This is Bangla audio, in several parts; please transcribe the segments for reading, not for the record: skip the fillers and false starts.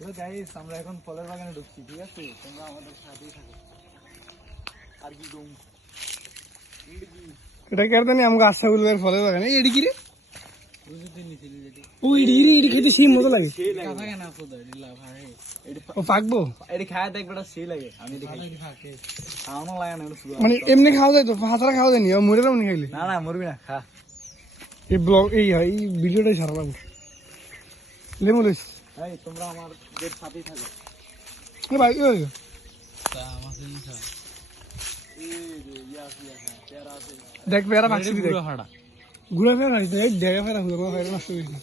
গাইস আমরা এখন ফলের বাগানে ঢুকছি, ঠিক আছে? তোমরা আমাদের সাথেই থাকো। আর কি গম এটা কি আর জানি আমাকে আশা বলবে ফলের বাগানে এডি কি রে বুঝতে নিছিলি যেটি ও এডি এডি খেতে সেই মজা লাগে কাফা না তো দিলা ভাই এডি ও পাকবো এডি খায় দেখ বড় সেই লাগে আমি দেখাই খাওনো লাগে না শুধু মানে এমনি খাওয়া যায় তো হাতরা খাওয়া যায় নি মরে যাও নি খাইলে না না মরবি না খা এই ব্লগ এই ভিডিওটাই সারা লাগবে লেমু লইস ভাই তোমরা আমার গেট সাথেই থাকো এ ভাই ওই তা আমাকে নি খা এই রে ইয়া পেয়ারা আছে দেখ পেয়ারা বাক্সি দেখ ফাড়া গুড়া পেয়ারা আছে এই ডেগা পেয়ারা হুড়া পেয়ারা নষ্ট হইছে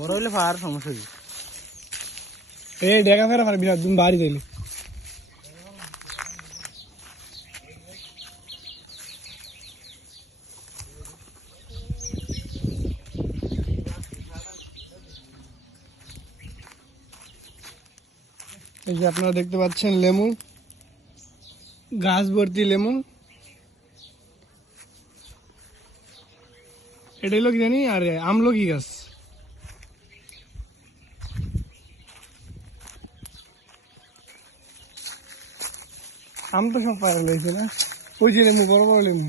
বড় হইলে ফার সমস্যা কি এই ডেগা পেয়ারা ফার বিরাট তুমি বাড়ি যাইলে এই যে আপনারা দেখতে পাচ্ছেন লেমু গাছ ভর্তি লেমু এটা হলো কি জানি আর আমলকি গাছ আম তো সব পায়রা লইছে না ওই যে লেমু বড় বড় লেমু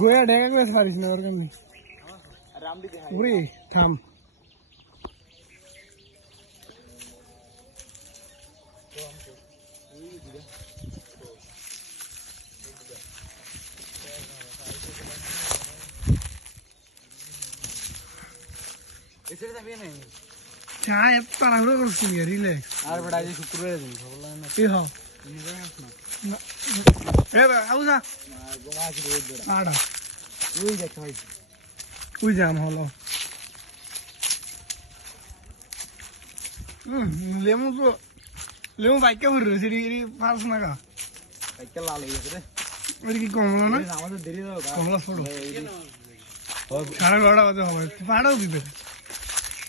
গোয়া ডেকা করে পারিস না ওর কাছে ওরে থাম চায় তাড়াহুড়ো করছি রিল্যাক্স আর বড় আজ শুক্রবারে দিন বললা না কি হও এ বা আউজা গোমা কি রোদ বড় আড়া ওই দেখ ভাই ওই জাম হলো লেমু তো লেমু বাইকে ভরে রয়েছে পাঁচ নাকা বাইকে লাল হয়ে গেছে রে ওই কি কমলা না আমাদের দেরি দাও কমলা ছোটো 12:30 বাজে হবে পাড়াও দিবে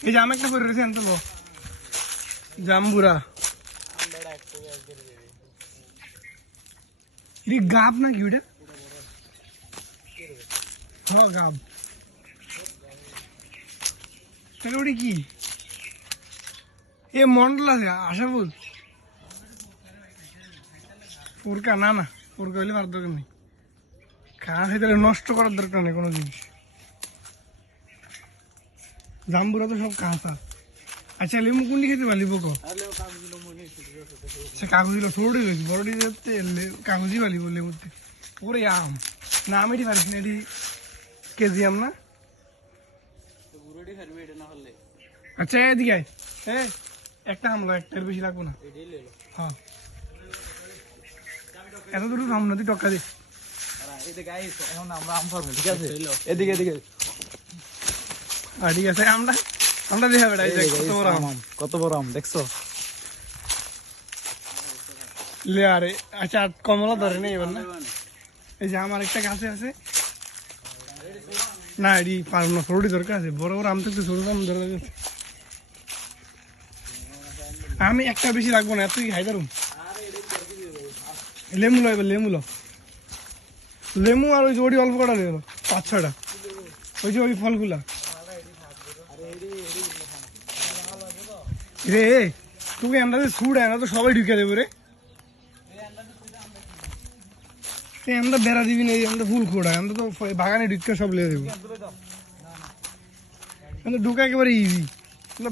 এই জাম একটা ভরে রয়েছে আনতে লো জাম্বুরা এটা গাব না কি ওটা হ্যাঁ গাব তাহলে ওটা কি এ মন্ডল আছে আশা বল পুরকা না না পুরকা হইলে আর দরকার নেই খাওয়া খেতে নষ্ট করার দরকার নেই কোনো জিনিস জাম্বুরা তো সব কাঁচা আচ্ছা লেমু কোনটি খেতে পারলি বকো সে কাগজ দিল ছোট গেছি বড় কাগজই পালি লেবুতে ওরে আম না আমি এটি পারিস না এটি কেজি আম না আচ্ছা এদিকে আয় হ্যাঁ একটা আমলো একটার বেশি লাগবো না হ্যাঁ এত দূর আম নদী টক্কা দে এখন আমরা আম পারবো ঠিক আছে এদিকে এদিকে ঠিক আছে আমরা আমরা দেখা বেড়াই কত বড় আম কত বড় আম দেখছো লে আরে আচ্ছা কমলা ধরে নেই এবার না এই যে আমার একটা গাছে আছে না এটি পারব না ছোটটি দরকার আছে বড় বড় আম তো ছোট আম দরকার আছে আমি একটা বেশি রাখবো না এত কি খাই পারুম লেমু লো এবার লেমু লো লেমু আর ওই যে ওটি অল্প কটা দেবো 5-6টা ওই যে ওই ফলগুলা রে তোকে আমরা যে ছুট না তো সবাই ঢুকে দেবো রে আমরা বেড়া দিবি না আমরা ফুল খোড়া আমরা তো বাগানে ঢুকে সব লেগে দেবো আমরা ঢুকা একেবারে ইজি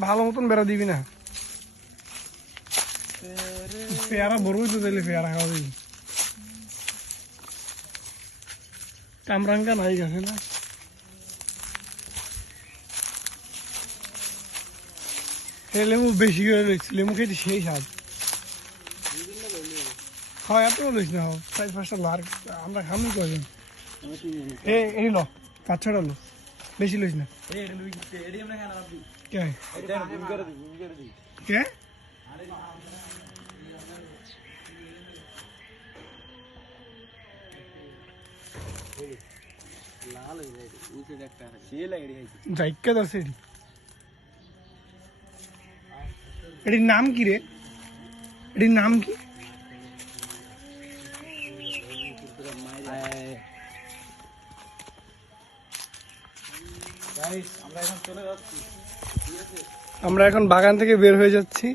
ভালো মতন বেড়া দিবি না পেয়ারা বড়ই তো তাইলে পেয়ারা খাওয়া দিবি কামরাঙ্গা নাই গেছে না লেমু বেশি করে রয়েছে লেমু খেতে সেই স্বাদ হয় এত লইস না 4-5টা লো আর আমরা খামি কজন এই লো 5-6টা লো বেশি লইস না কে কে জাইকা দছে এটির নাম কি রে এটির নাম কি আমরা এখন চলে যাচ্ছি ঠিক আছে আমরা এখন বাগান থেকে বের হয়ে যাচ্ছি।